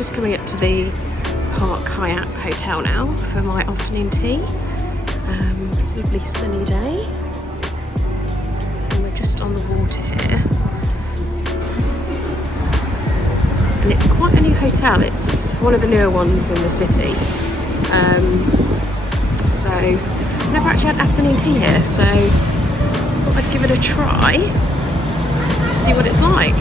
just coming up to the Park Hyatt Hotel now for my afternoon tea. It's a lovely sunny day. And we're just on the water here. And it's quite a new hotel. It's one of the newer ones in the city. So I've never actually had afternoon tea here, so I thought I'd give it a try to see what it's like.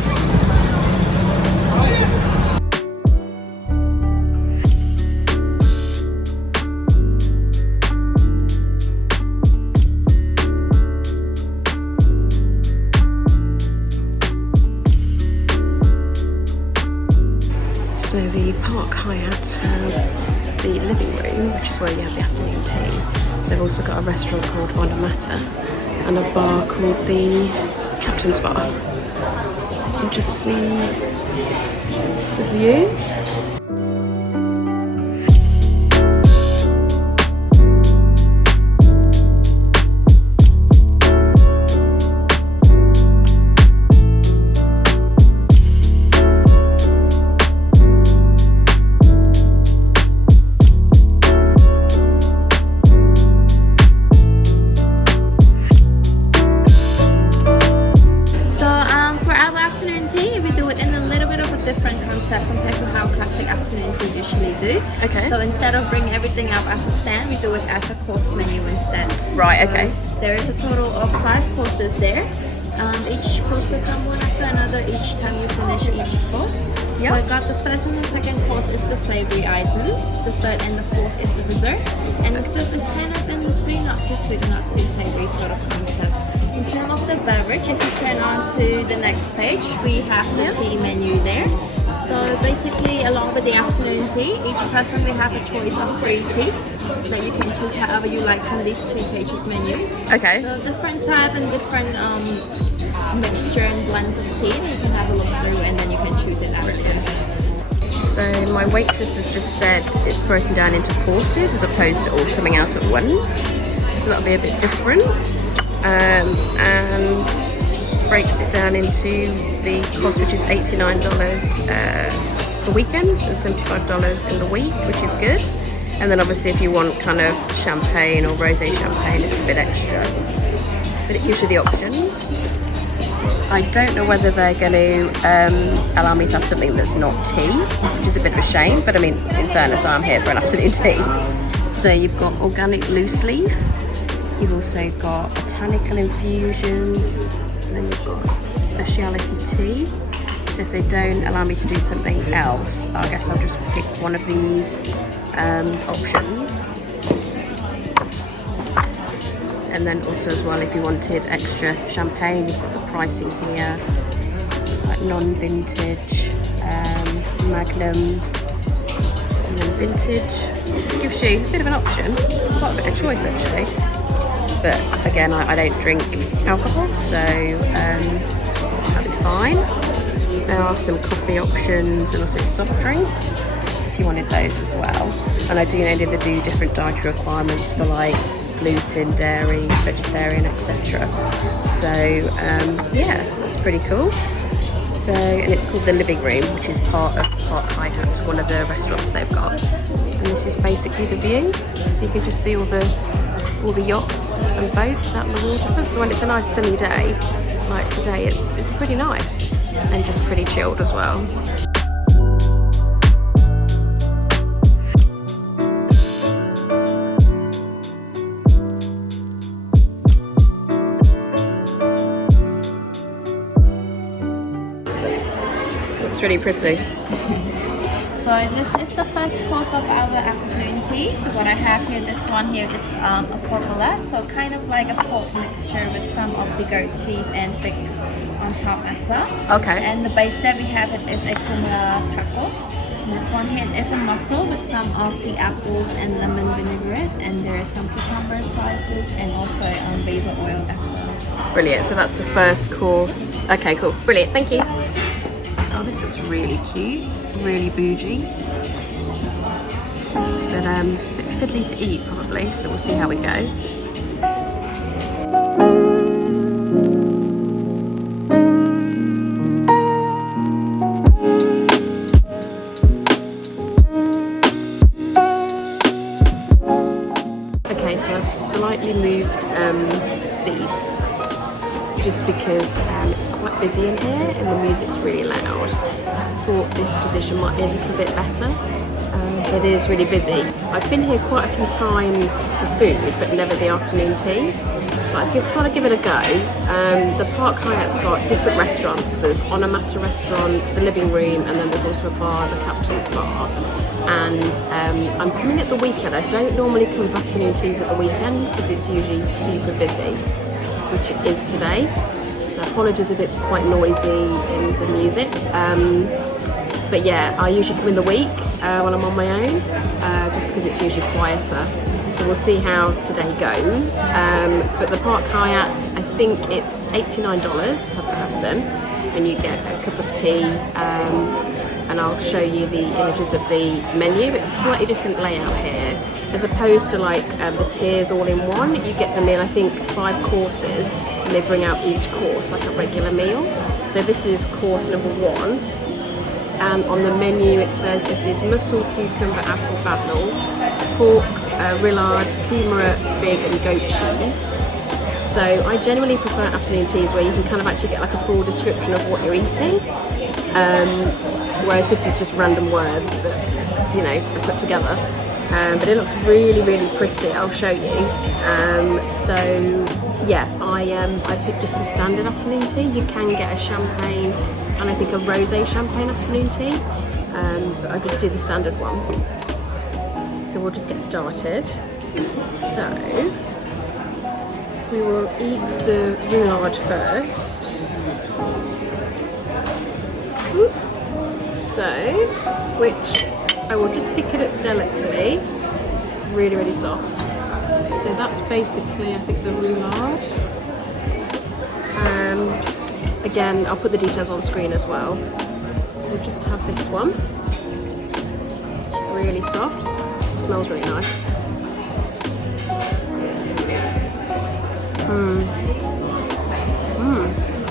So the Park Hyatt has the living room, which is where you have the afternoon tea. They've also got a restaurant called Matter and a bar called the Captain's Bar. So you can just see the views. Different concept compared to how classic afternoon tea usually do. Okay. So instead of bringing everything up as a stand, we do it as a course menu instead. Right, so okay. There is a total of 5 courses there. Each course will come one after another each time you finish each course. Yep. So I got the first and the second course is the savory items. The third and the fourth is the dessert. And the fifth is kind of in between, not too sweet, not too savory sort of concept. In terms of the beverage, if you turn on to the next page, we have the tea menu there. So basically, along with the afternoon tea, each person will have a choice of 3 tea that you can choose however you like from these 2 pages of menu. Okay. So different type and different mixture and blends of tea that you can have a look through, and then you can choose it after. So my waitress has just said it's broken down into courses as opposed to all coming out at once. So that'll be a bit different. And breaks it down into the cost, which is $89 for weekends and $75 in the week, which is good. And then obviously if you want kind of champagne or rosé champagne, it's a bit extra, but it gives you the options. I don't know whether they're going to allow me to have something that's not tea, which is a bit of a shame, but I mean, in fairness, I'm here for an afternoon tea. So you've got organic loose leaf. You've also got botanical infusions, and then you've got speciality tea. So if they don't allow me to do something else, I guess I'll just pick one of these options. And then also as well, if you wanted extra champagne, you've got the pricing here. It's like non-vintage, magnums, and then vintage. So it gives you a bit of an option, quite a bit of choice actually. But again, I don't drink alcohol, so that'll be fine. There are some coffee options and also soft drinks if you wanted those as well. And I do know that they do different dietary requirements for like gluten, dairy, vegetarian, etc. So yeah, that's pretty cool. So, and it's called the Living Room, which is part of Park Hyatt, one of the restaurants they've got. And this is basically the view, so you can just see all the yachts and boats out in the waterfront. So when it's a nice sunny day like today, it's pretty nice and just pretty chilled as well. Looks really pretty. So this is the first course of our afternoon tea. So what I have here, this one here is a pork fillet. So kind of like a pork mixture with some of the goat cheese and fig on top as well. Okay. And the base that we have it is a kumara taco. And this one here is a mussel with some of the apples and lemon vinaigrette. And there are some cucumber slices and also basil oil as well. Brilliant. So that's the first course. Okay, cool. Brilliant. Thank you. Oh, this looks really cute. Really bougie, but a bit fiddly to eat probably, so we'll see how we go. slightly moved seats just because it's quite busy in here and the music's really loud. So I thought this position might be a little bit better. It is really busy. I've been here quite a few times for food, but never the afternoon tea. So I thought I'd give it a go. The Park Hyatt's got different restaurants. There's Onomata restaurant, the living room, and then there's also a bar, the Captain's Bar. And I'm coming at the weekend. I don't normally come for afternoon teas at the weekend because it's usually super busy, which it is today. So apologies if it's quite noisy in the music. But yeah, I usually come in the week when I'm on my own, just because it's usually quieter. So we'll see how today goes. But the Park Hyatt, I think it's $89 per person, and you get a cup of tea. And I'll show you the images of the menu. It's a slightly different layout here. As opposed to like the tiers all in one, you get the meal, I think 5 courses, and they bring out each course like a regular meal. So this is course number 1. And on the menu it says this is mussel, cucumber, apple, basil, pork, rillard, kumara, fig and goat cheese. So I generally prefer afternoon teas where you can kind of actually get like a full description of what you're eating. Whereas this is just random words that, you know, are put together. But it looks really, really pretty. I'll show you. So yeah, I picked just the standard afternoon tea. You can get a champagne and I think a rosé champagne afternoon tea. But I just do the standard one. So we'll just get started. So we will eat the roulade first. So, which I will just pick it up delicately. It's really, really soft. So that's basically, I think, the roulade. Again, I'll put the details on screen as well. So we'll just have this one. It's really soft. It smells really nice.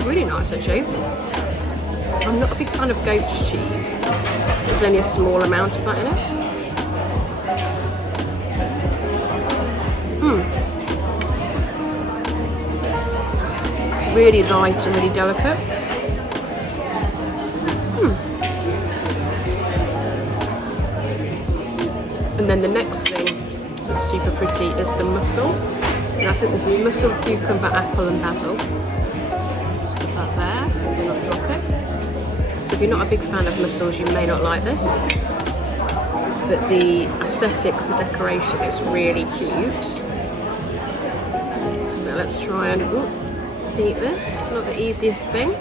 Really nice actually. I'm not a big fan of goat's cheese. There's only a small amount of that in it. Really light and really delicate. And then the next thing that's super pretty is the mussel. And I think this is mussel, cucumber, apple and basil. Just put that there, and not drop it. So if you're not a big fan of mussels, you may not like this. But the aesthetics, the decoration is really cute. So let's try and eat this. Not the easiest thing.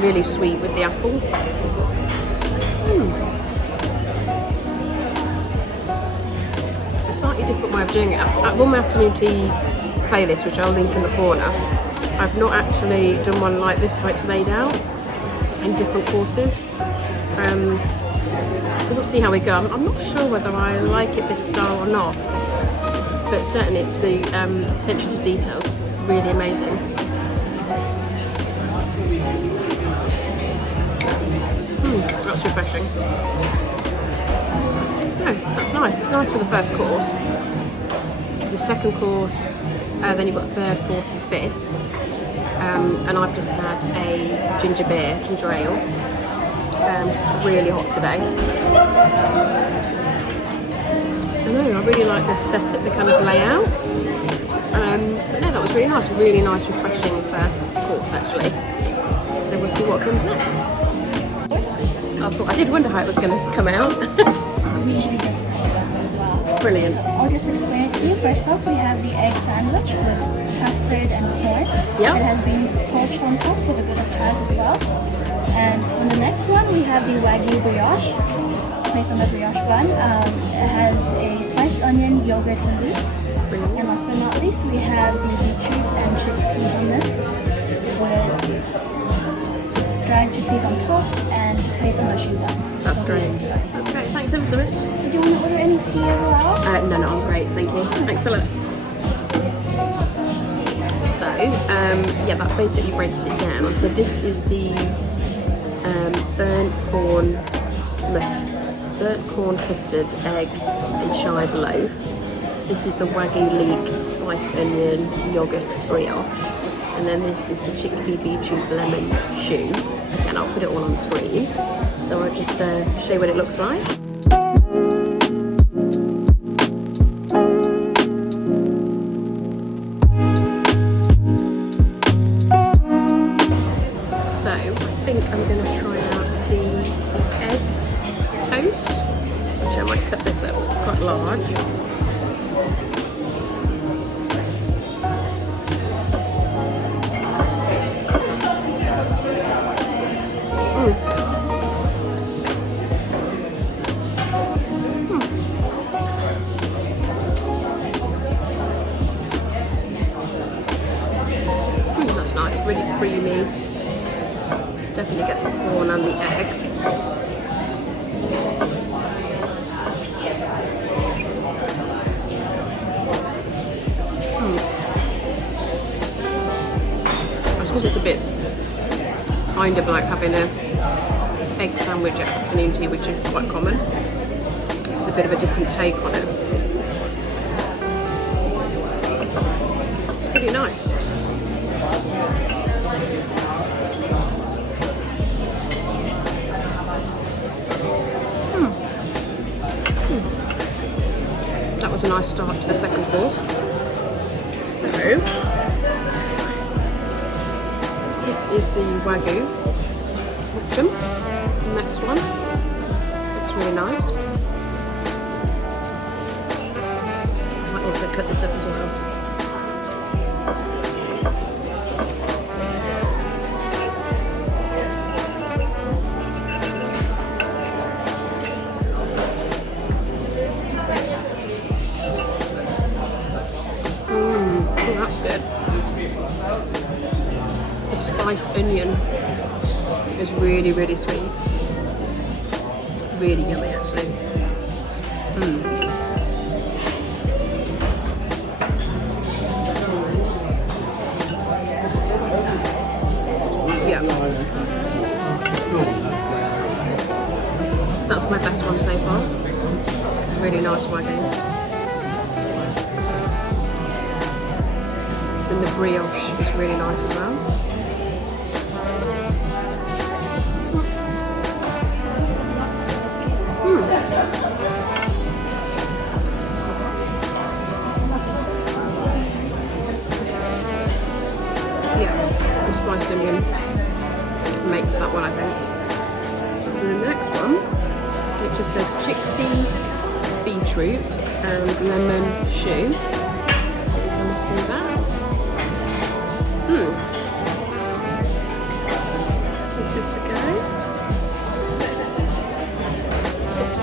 Really sweet with the apple. It's a slightly different way of doing it. I've on my afternoon tea playlist, which I'll link in the corner, I've not actually done one like this, how it's laid out in different courses. So we'll see how we go. I'm not sure whether I like it this style or not, but certainly the attention to detail is really amazing. That's refreshing. Oh, that's nice. It's nice for the first course. The second course, then you've got third, fourth and fifth. And I've just had a ginger ale. It's really hot today. I know, I really like the aesthetic, the kind of layout. But no, that was really nice, refreshing first course actually. So we'll see what comes next. I did wonder how it was going to come out. We usually just as well. Brilliant. I'll just explain it to you. First off, we have the egg sandwich with custard and corn. Yep. It has been poached on top with a bit of chives as well. And on the next one, we have the Wagyu brioche, based on the brioche bun. It has a spiced onion, yogurt, and leeks. Brilliant. And last but not least, we have the beetroot and chickpea hummus with dried chickpeas on top and placed on the shoe bun. That's great. That's great. Thanks ever so much. Do you want to order any tea as well? No, I'm great. Thank you. Thanks a lot. So, yeah, that basically breaks it down. So this is the burnt corn custard egg and chive loaf. This is the Wagyu leek spiced onion yogurt brioche, and then this is the chickpea beetroot lemon choux. And I'll put it all on screen, so I'll just show you what it looks like. So I think I'm going to try out the egg toast, which I might cut this up because it's quite large. That's nice, really creamy. Definitely get the corn and the egg. I suppose it's a bit kind of like having a egg sandwich at afternoon tea, which is quite common. This is a bit of a different take on it. Pretty nice. That was a nice start to the second course. So this is the Wagyu mutton. The next one. Looks really nice. I might also cut this up as well. Oh, that's good. The spiced onion is really, really sweet. Really yummy, actually. Yeah. That's my best one so far. Really nice Wagyu. And the brioche is really nice as well. Yeah, the spiced onion makes that one, I think. So the next one, which just says chickpea, beetroot and lemon choux. Can you see that? Give this a go. Oops.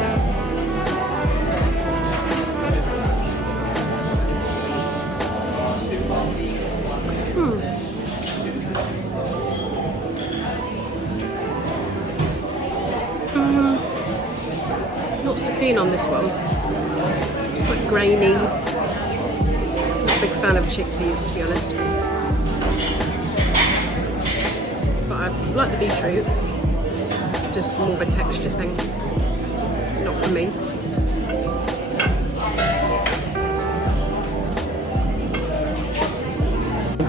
Not so keen on this one. It's quite grainy. I'm not a big fan of chickpeas, to be honest. I like the beetroot, just more of a texture thing, not for me.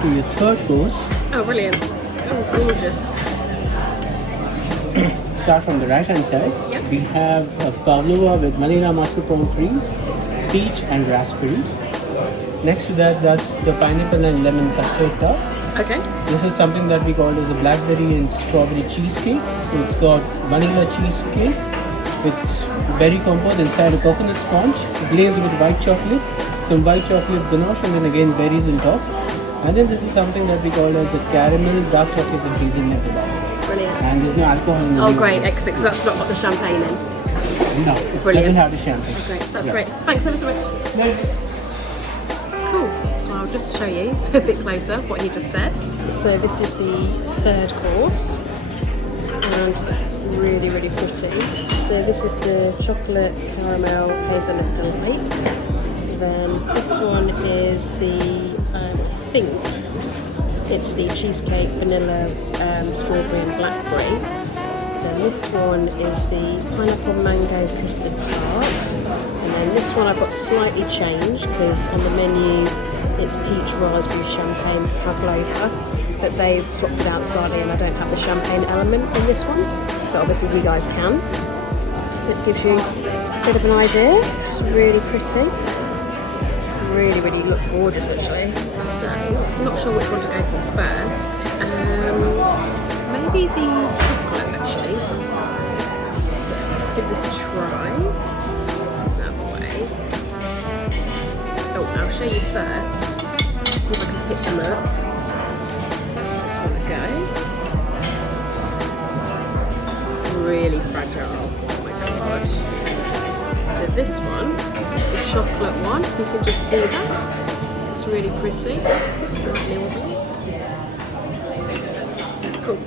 To your third course. Oh, brilliant. Oh, gorgeous. Start from the right hand side. Yep. We have a pavlova with vanilla mascarpone cream, peach and raspberry. Next to that, that's the pineapple and lemon custard top. Okay. This is something that we call as a blackberry and strawberry cheesecake. So it's got vanilla cheesecake with berry compote inside a coconut sponge, glazed with white chocolate, some white chocolate ganache, and then again berries on top. And then this is something that we call as the caramel dark chocolate with hazelnut delight. Brilliant. And there's no alcohol in the Oh, great, excellent. So that's not got the champagne in. No, it Brilliant. doesn't have the champagne. Oh, great, that's Yeah. great. Thanks ever so much. No. Cool. So I'll just show you a bit closer what he just said. So this is the third course, and really, really pretty. So this is the chocolate caramel hazelnut delight. Then this one is the, I think, It's the cheesecake, vanilla, strawberry and blackberry. Then this one is the pineapple mango custard tart. And then this one I've got slightly changed because on the menu it's peach raspberry champagne pavlova, but they've swapped it out slightly and I don't have the champagne element in this one, but obviously you guys can. So it gives you a bit of an idea. It's really pretty. Really look gorgeous actually. So I'm not sure which one to go for first. Maybe the chocolate actually. So let's give this a try. It's out of the way. Oh, I'll show you first. See if I can pick them up. This one to go. Really fragile. Oh my god. So this one is the chocolate one. You can just see that. It's really pretty. Slightly wobbly. Cool.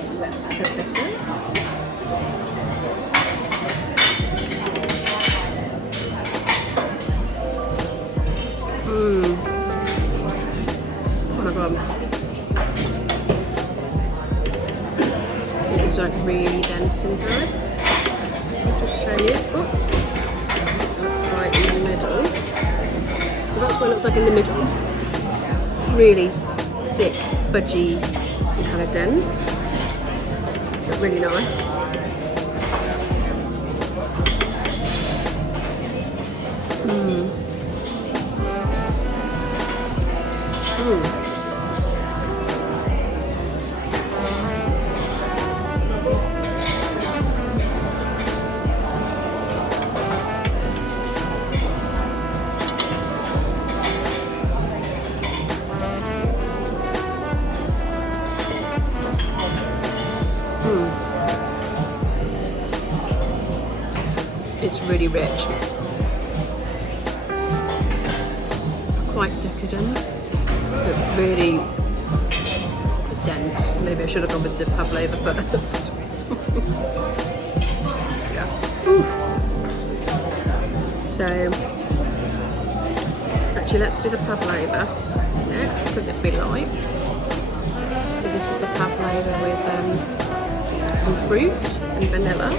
So let's put this in. Oh my god. It's like really dense inside. I'll just show you. Oh. Looks like in the middle. So that's what it looks like in the middle. Really thick, fudgy, and kind of dense. But really nice. It's really rich, quite decadent, but really dense. Maybe I should have gone with the pavlova first. Yeah. So actually let's do the pavlova next because it'd be light. So this is the pavlova with some fruit and vanilla.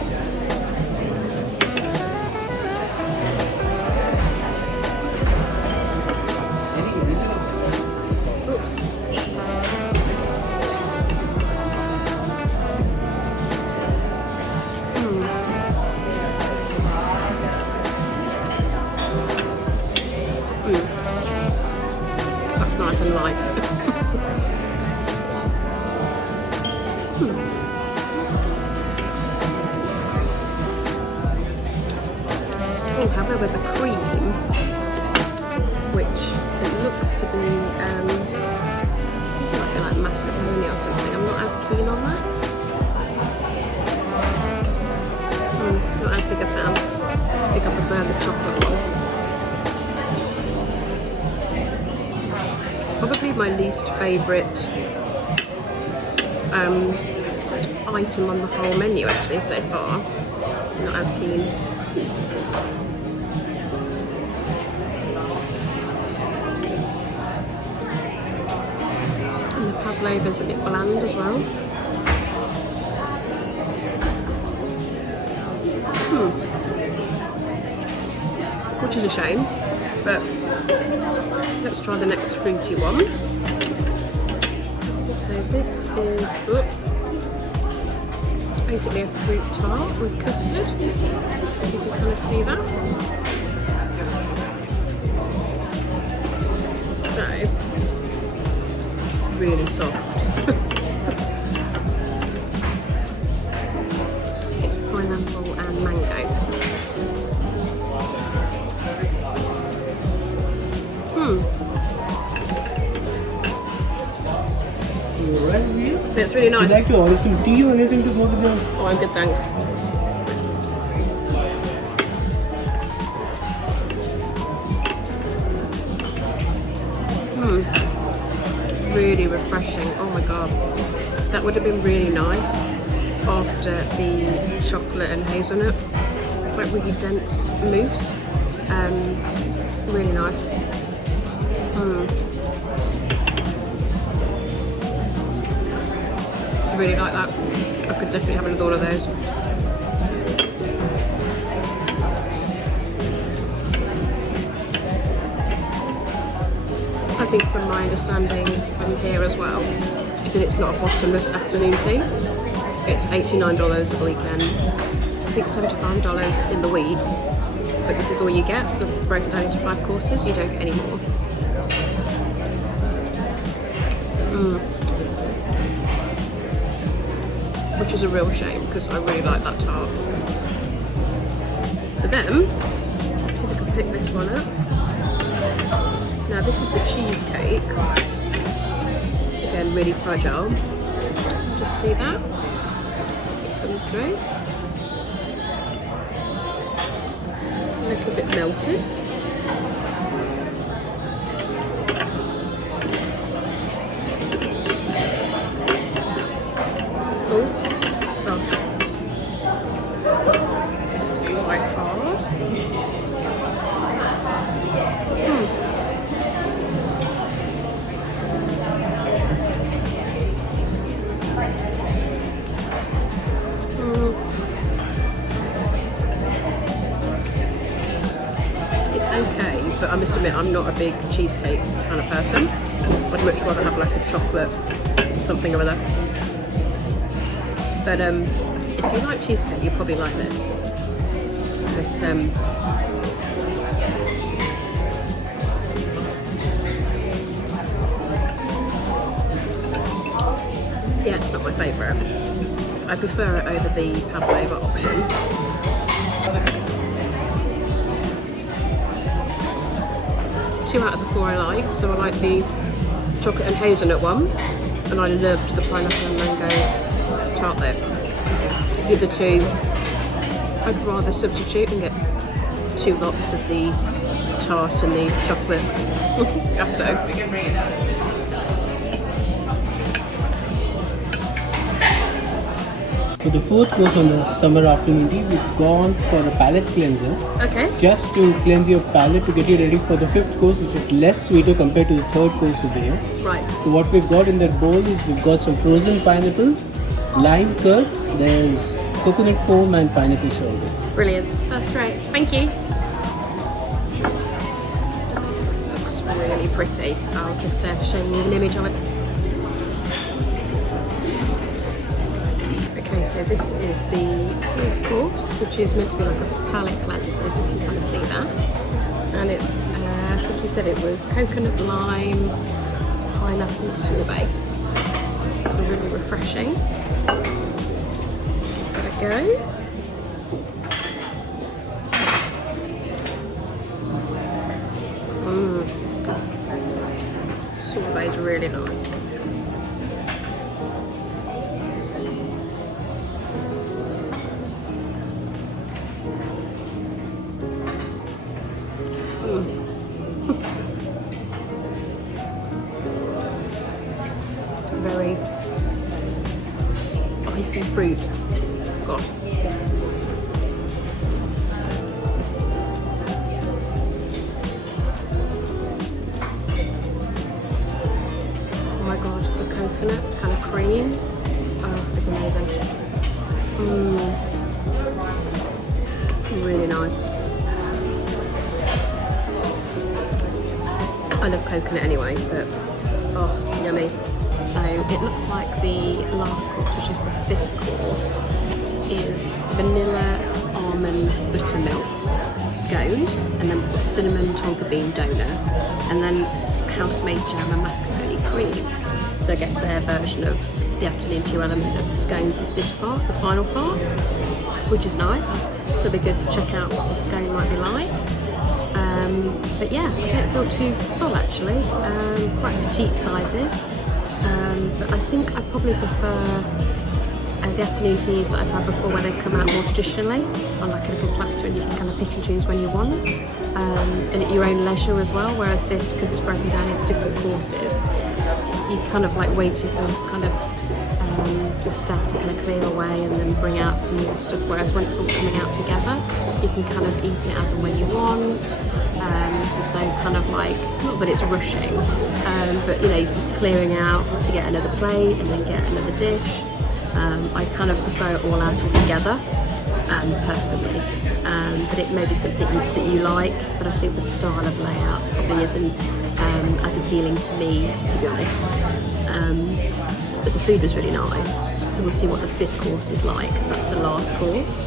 That's nice and light. Oh, however, the cream, which it looks to be like mascarpone or something, I'm not as keen on that. Not as big a fan. I think I prefer the chocolate one. Probably my least favourite item on the whole menu actually so far. Not as keen. And the pavlova's a bit bland as well. Which is a shame, but let's try the next fruity one. So this is, it's basically a fruit tart with custard. You can kind of see that. So it's really soft. It's pineapple and mango. It's really nice. Would you like to order some tea or anything to go with them? Oh, I'm good, thanks. Really refreshing. Oh my god. That would have been really nice after the chocolate and hazelnut. Like really dense mousse. Really nice. really like that. I could definitely have another one of those. I think from my understanding from here as well, is that it's not a bottomless afternoon tea. It's $89 a weekend. I think $75 in the week. But this is all you get. They've broken down into 5 courses. You don't get any more. Which is a real shame because I really like that tart. So then, let's see if we can pick this one up. Now this is the cheesecake. Again, really fragile. Just see that? It comes through. It's a little bit melted. This is quite hard. It's okay, but I must admit I'm not a big cheesecake kind of person. I'd much rather have like a chocolate something or other. But if you like cheesecake, you probably like this. But yeah, it's not my favourite. I prefer it over the pavlova option. Two out of the 4 I like. So I like the chocolate and hazelnut one, and I loved the pineapple and mango tart there. The other 2, I'd rather substitute and get 2 lots of the tart and the chocolate gatto. For the 4th course on the summer afternoon tea, we've gone for a palate cleanser. Okay. Just to cleanse your palate to get you ready for the 5th course, which is less sweeter compared to the 3rd course of the year. Right. So what we've got in that bowl is we've got some frozen pineapple, lime curd, there's coconut foam and pineapple sherbet. Brilliant. That's great. Thank you. Looks really pretty. I'll just show you an image of it. Okay, so this is the 1st course, which is meant to be like a palate cleanser, if you can kind of see that. And it's, I think you said it was coconut, lime, pineapple sorbet. It's really refreshing. Give that a go. Sorbet is really nice. Very icy fruit. God. Oh my god, the coconut kind of cream. Oh, it's amazing. Really nice. I love coconut anyway, but oh, yummy. So it looks like the last course, which is the 5th course, is vanilla almond buttermilk scone, and then we've got cinnamon tonka bean donut, and then house-made jam and mascarpone cream. So I guess their version of the afternoon tea element of the scones is this part, the final part, which is nice. So it'll be good to check out what the scone might be like. But yeah, I don't feel too full actually, quite petite sizes. But I think I probably prefer the afternoon teas that I've had before, where they come out more traditionally on like a little platter and you can kind of pick and choose when you want, and at your own leisure as well, whereas this, because it's broken down into different courses, you kind of like waiting for kind of the staff to kind of clear away and then bring out some more stuff, whereas when it's all coming out together you can kind of eat it as and when you want. There's no kind of like, not that it's rushing, but you know, you're clearing out to get another plate and then get another dish. I kind of prefer it all out altogether, personally. But it may be something that you like, but I think the style of layout probably isn't as appealing to me, to be honest. But the food was really nice, so we'll see what the 5th course is like, because that's the last course.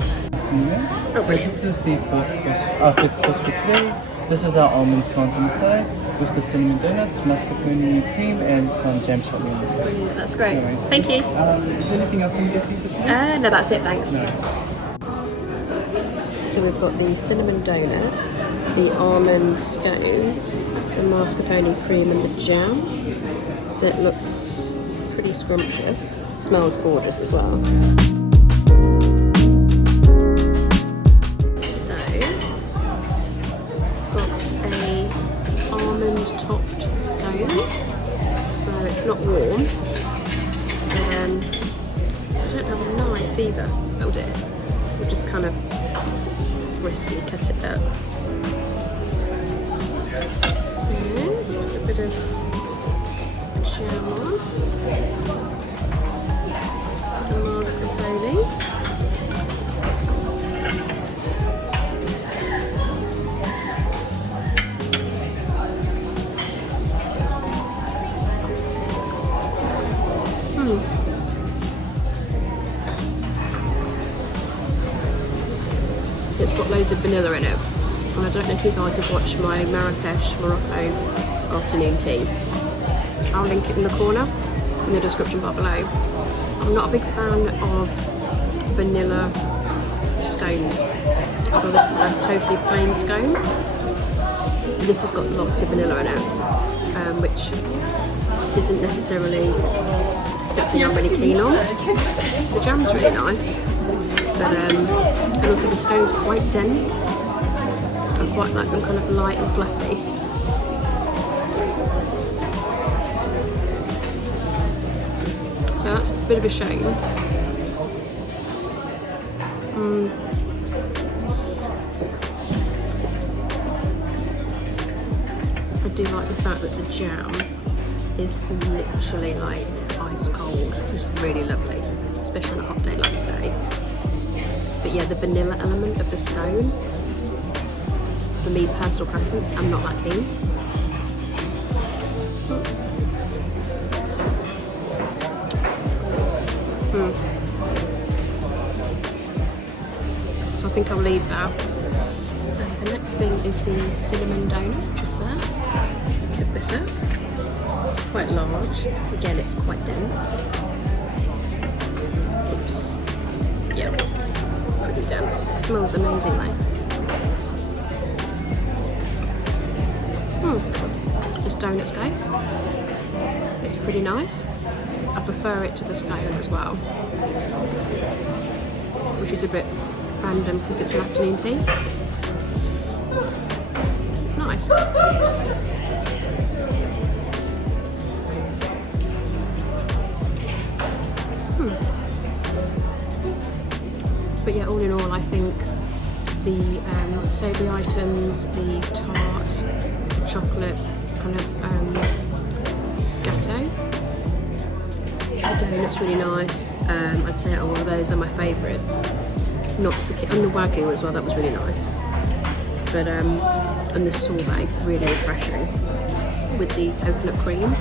So this is the 5th course for today. This is our almond scones on the side, with the cinnamon donuts, mascarpone cream, and some jam chutney on the side. Brilliant, that's great. Anyways, Thank you. Is there anything else I can get for you for today? No, that's it, thanks. Nice. So we've got the cinnamon donut, the almond scone, the mascarpone cream and the jam. So it looks pretty scrumptious. It smells gorgeous as well. So, got a almond topped scone. So it's not warm. But, I don't have a knife either. Oh dear. We'll just kind of briskly cut it up. So let's put a bit of jam on. The mascarpone. It's got loads of vanilla in it, and I don't know if you guys have watched my Marrakesh, Morocco afternoon tea. I'll link it in the corner in the description bar below. I'm not a big fan of vanilla scones. I'd rather just have a totally plain scone. This has got lots of vanilla in it, which isn't necessarily something I'm really keen on. The jam's really nice. But, and also the scone's quite dense. I quite like them kind of light and fluffy. So that's a bit of a shame. I do like the fact that the jam is literally like ice cold. It's really lovely, especially on a hot day like today. But yeah, the vanilla element of the scone, for me, personal preference, I'm not that keen. So I think I'll leave that. So the next thing is the cinnamon donut, just there. Cut this up. It's quite large. Again, it's quite dense. Oops. Yeah. Pretty dense. It smells amazingly. This donut scone. It's pretty nice. I prefer it to the scone as well, which is a bit random because it's an afternoon tea. It's nice. But yeah, all in all, I think the savoury items, the tart, the chocolate kind of gâteau, the donut's really nice. I'd say all of those are my favourites. Not so keen, and the wagyu as well, that was really nice. But and the sorbet, really refreshing with the coconut cream.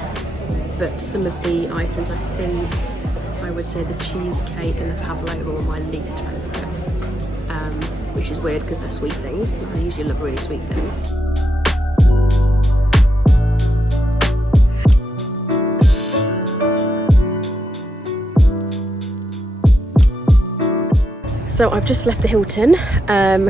But some of the items, I think I would say the cheesecake and the pavlova were my least favourite, which is weird because they're sweet things. I usually love really sweet things. So I've just left the Hilton.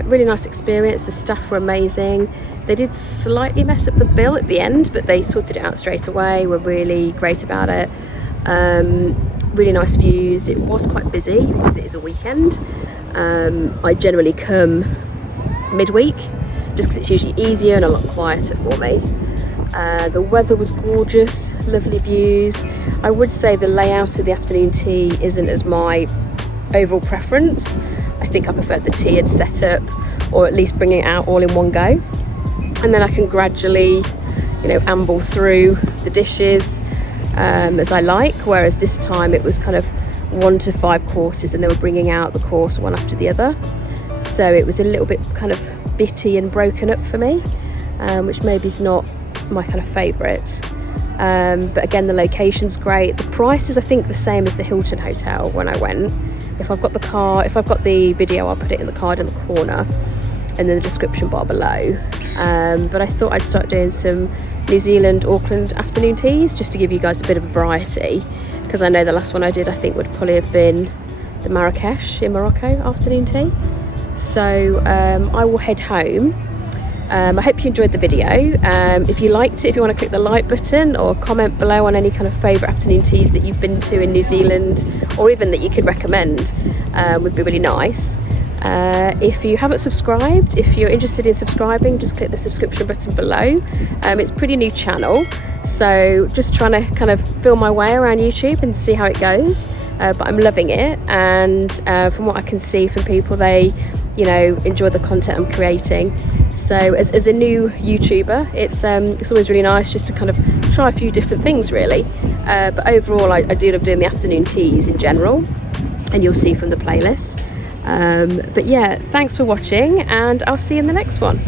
Really nice experience. The staff were amazing. They did slightly mess up the bill at the end, but they sorted it out straight away. Were really great about it. Really nice views. It was quite busy because it is a weekend. I generally come midweek just because it's usually easier and a lot quieter for me. The weather was gorgeous, lovely views. I would say the layout of the afternoon tea isn't as my overall preference. I think I preferred the tiered setup, or at least bringing it out all in one go, and then I can gradually, amble through the dishes as I like. Whereas this time it was kind of 1 to 5 courses, and they were bringing out the course one after the other. So it was a little bit kind of bitty and broken up for me, which maybe is not my kind of favourite. But again, the location's great. The price is, I think, the same as the Hilton Hotel when I went. If I've got the video, I'll put it in the card in the corner and in the description bar below. But I thought I'd start doing some New Zealand, Auckland afternoon teas, just to give you guys a bit of a variety, because I know the last one I did, I think, would probably have been the Marrakesh in Morocco afternoon tea. So I will head home. I hope you enjoyed the video. If you liked it, if you want to click the like button or comment below on any kind of favourite afternoon teas that you've been to in New Zealand, or even that you could recommend, would be really nice. If you haven't subscribed, if you're interested in subscribing, just click the subscription button below. It's a pretty new channel, so just trying to kind of feel my way around YouTube and see how it goes, but I'm loving it. And from what I can see from people, they enjoy the content I'm creating. So as a new YouTuber, it's always really nice just to kind of try a few different things, really. But overall, I do love doing the afternoon teas in general, and you'll see from the playlist. But yeah, thanks for watching, and I'll see you in the next one.